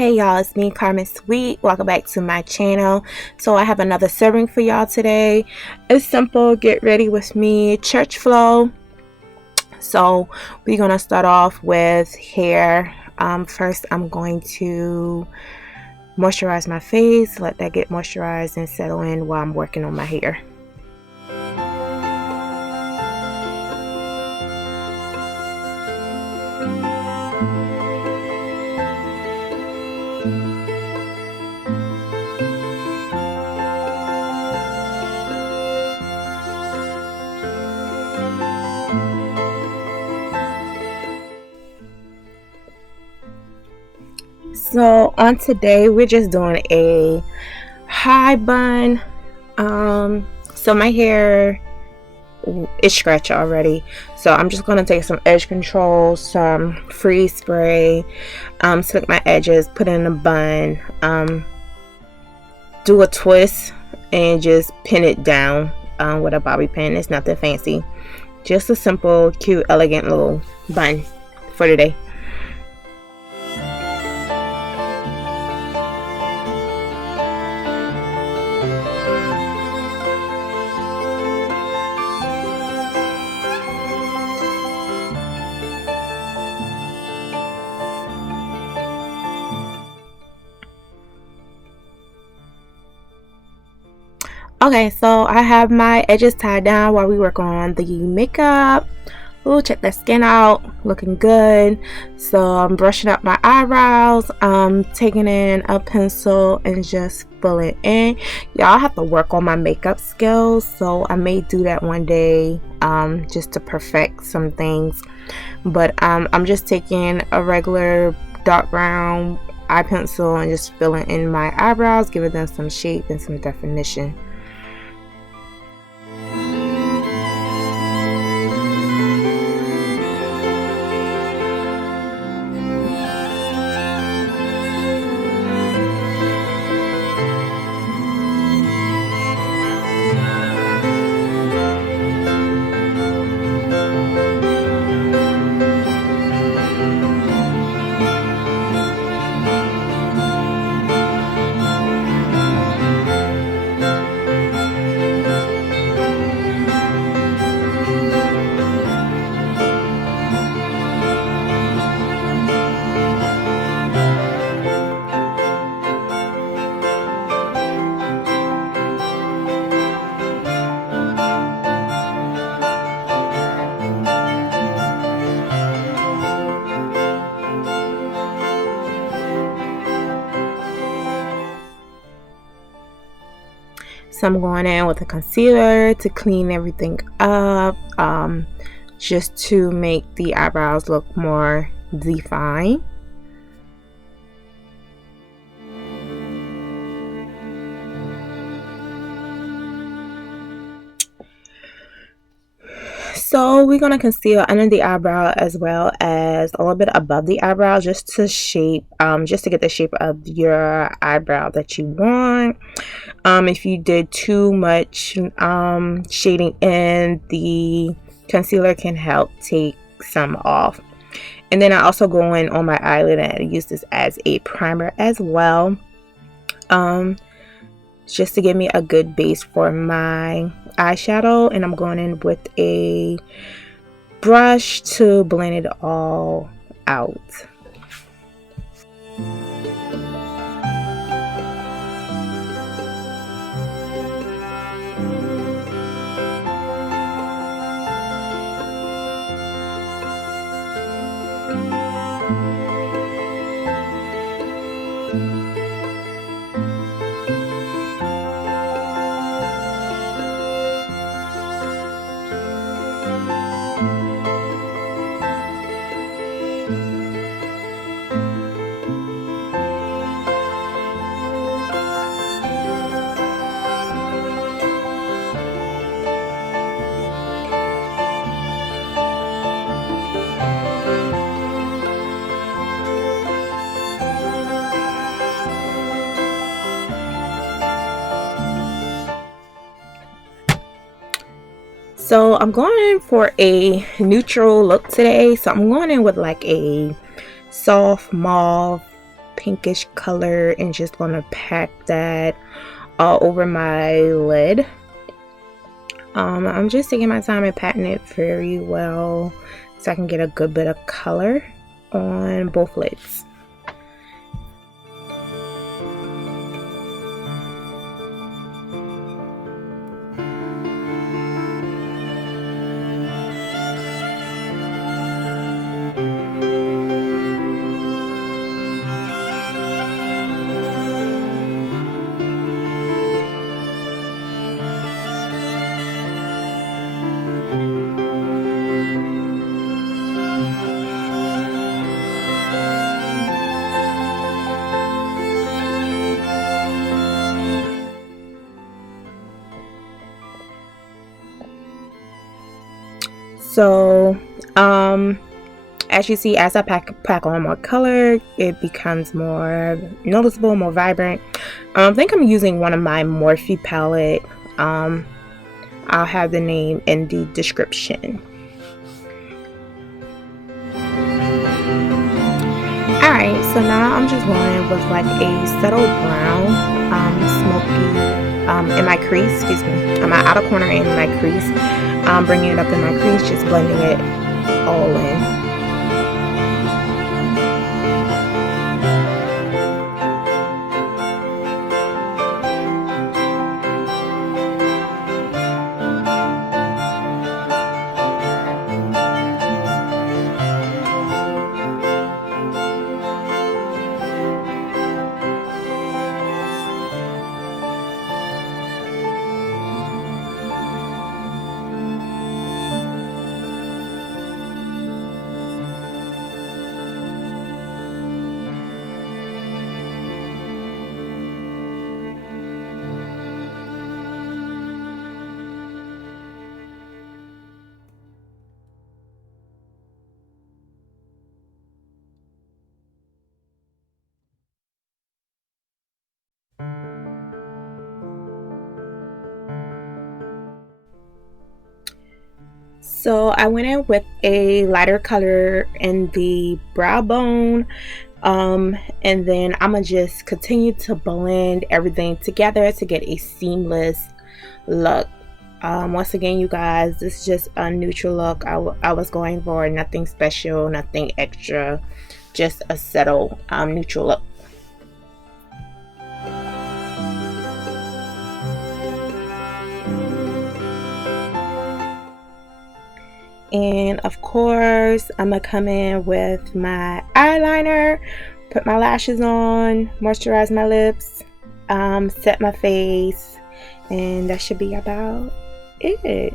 Hey y'all, it's me, Carmen Sweet. Welcome back to my channel. So I have another serving for y'all today. It's simple, get ready with me, church flow. So we're gonna start off with hair. First I'm going to moisturize my face, let that get moisturized and settle in while I'm working on my hair. So on today we're just doing a high bun. So my hair is scratched already, so I'm just gonna take some edge control, some freeze spray, slick my edges, put in a bun, do a twist and just pin it down with a bobby pin. It's nothing fancy, just a simple, cute, elegant little bun for today. Okay, so I have my edges tied down while we work on the makeup. Ooh, check that skin out, looking good. So I'm brushing up my eyebrows, taking in a pencil and just fill it in. Y'all, have to work on my makeup skills, so I may do that one day, just to perfect some things. But I'm just taking a regular dark brown eye pencil and just filling in my eyebrows, giving them some shape and some definition. So I'm going in with a concealer to clean everything up, just to make the eyebrows look more defined. So we're going to conceal under the eyebrow as well as a little bit above the eyebrow, just to shape, just to get the shape of your eyebrow that you want. If you did too much shading in, the concealer can help take some off. And then I also go in on my eyelid and I use this as a primer as well, just to give me a good base for my eyeshadow. And I'm going in with a brush to blend it all out. So I'm going in for a neutral look today. So I'm going in with like a soft mauve pinkish color and just gonna pack that all over my lid. I'm just taking my time and patting it very well so I can get a good bit of color on both lids. So as you see, as I pack on more color, it becomes more noticeable, more vibrant. I think I'm using one of my Morphe palette. I'll have the name in the description. Alright, so now I'm just going with like a subtle brown, smoky, in my crease, excuse me, on my outer corner and in my crease. Bringing it up in my crease, just blending it all in. So I went in with a lighter color in the brow bone, and then I'm gonna just continue to blend everything together to get a seamless look. Once again, you guys, this is just a neutral look. I was going for nothing special, nothing extra, just a subtle neutral look. And of course, I'm gonna come in with my eyeliner, put my lashes on, moisturize my lips, set my face, and that should be about it.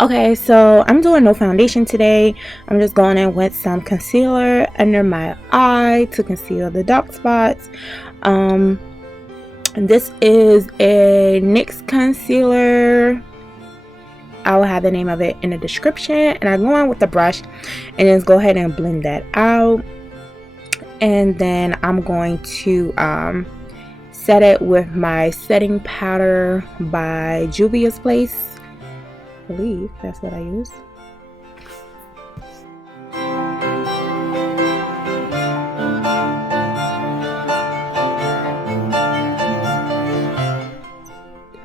Okay, so I'm doing no foundation today. I'm just going in with some concealer under my eye to conceal the dark spots. And this is a NYX concealer. I will have the name of it in the description. And I go on with the brush and just go ahead and blend that out. And then I'm going to set it with my setting powder by Juvia's Place. I believe that's what I use.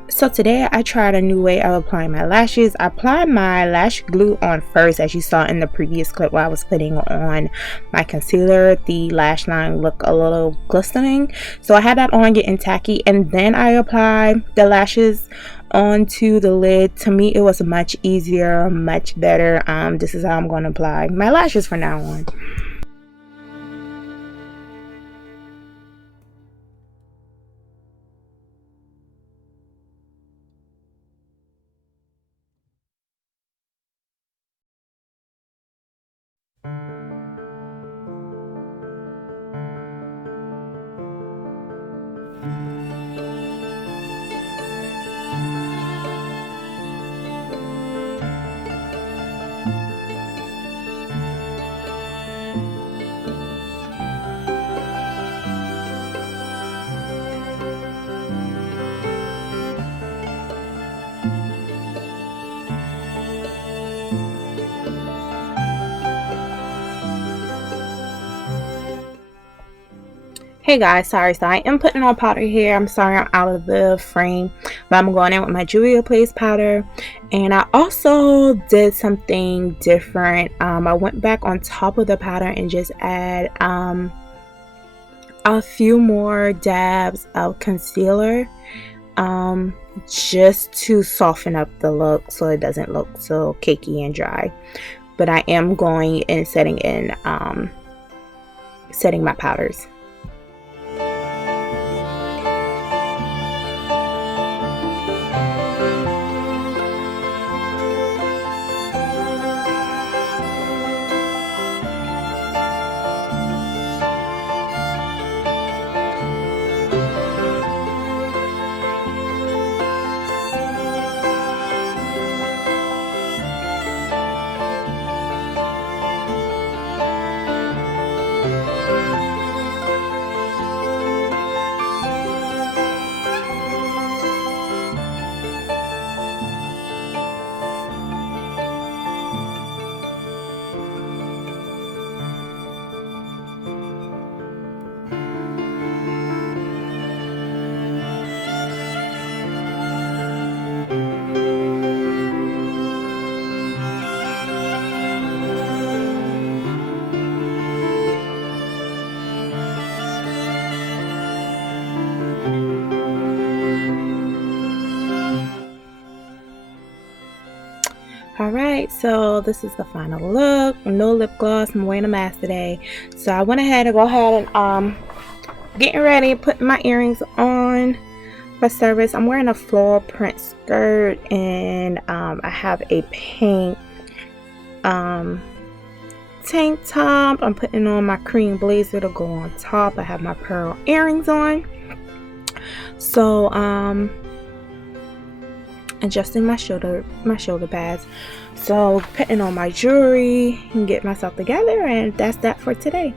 So today I tried a new way of applying my lashes. I applied my lash glue on first, as you saw in the previous clip where I was putting on my concealer. The lash line looked a little glistening, so I had that on getting tacky, and then I applied the lashes onto the lid. To me it was much easier, much better. This is how I'm going to apply my lashes from now on. Hey guys, sorry, so I am putting on powder here. I'm sorry I'm out of the frame, but I'm going in with my Juvia Place powder. And I also did something different. I went back on top of the powder and just add a few more dabs of concealer, just to soften up the look so it doesn't look so cakey and dry. But I am going and setting my powders. Alright, so this is the final look. No lip gloss. I'm wearing a mask today, so I went ahead and getting ready, putting my earrings on for service. I'm wearing a floral print skirt, and I have a pink tank top. I'm putting on my cream blazer to go on top. I have my pearl earrings on. So adjusting my shoulder pads, so putting on my jewelry and get myself together, and that's that for today.